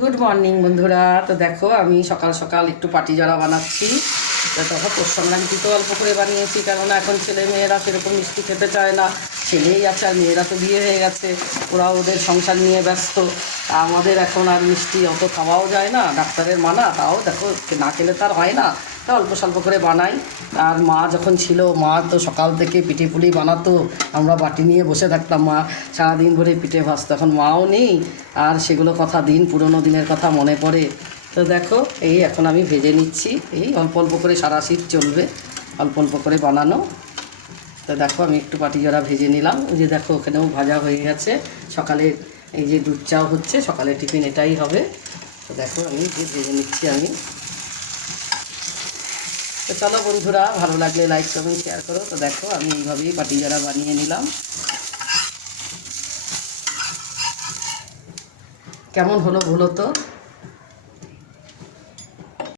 Good morning বন্ধুরা। তো দেখো আমি সকাল সকাল একটু পাটিজরা বানাচ্ছি। তো তখন তোর সংক্রান্তি তো অল্প করে বানিয়েছি, কেননা এখন ছেলে মেয়েরা সেরকম মিষ্টি খেতে চায় না। ছেলেই আছে আর মেয়েরা তো বিয়ে হয়ে গেছে, ওরা ওদের সংসার নিয়ে ব্যস্ত। আমাদের এখন আর মিষ্টি অত খাওয়াও যায় না, ডাক্তারের মানা, তাও দেখো না খেলে তার হয় না, তা অল্প স্বল্প করে বানাই। আর মা যখন ছিল, মা তো সকাল থেকে পিঠে পুলি বানাতো, আমরা বাটি নিয়ে বসে থাকতাম, মা সারাদিন ভরে পিঠে ভাজতো। এখন মাও নেই, আর সেগুলো কথা পুরনো দিনের কথা মনে পড়ে। তো দেখো এই এখন আমি ভেজে নিচ্ছি, এই অল্প অল্প করে, সারা শীত চলবে, অল্প অল্প করে বানানো। তো দেখো আমি একটু পাটিজরা ভেজে নিলাম, ওই যে দেখো ওখানেও ভাজা হয়ে গেছে। সকালে এই যে দুধ চাও হচ্ছে, সকালে টিফিন এটাই হবে। তো দেখো আমি যে ভেজে নিচ্ছি আমি। তো চলো বন্ধুরা, ভালো লাগলে লাইক কমেন্ট শেয়ার করো। তো দেখো আমি এইভাবেই পাটিজরা বানিয়ে নিলাম। কেমন হলো বলো তো।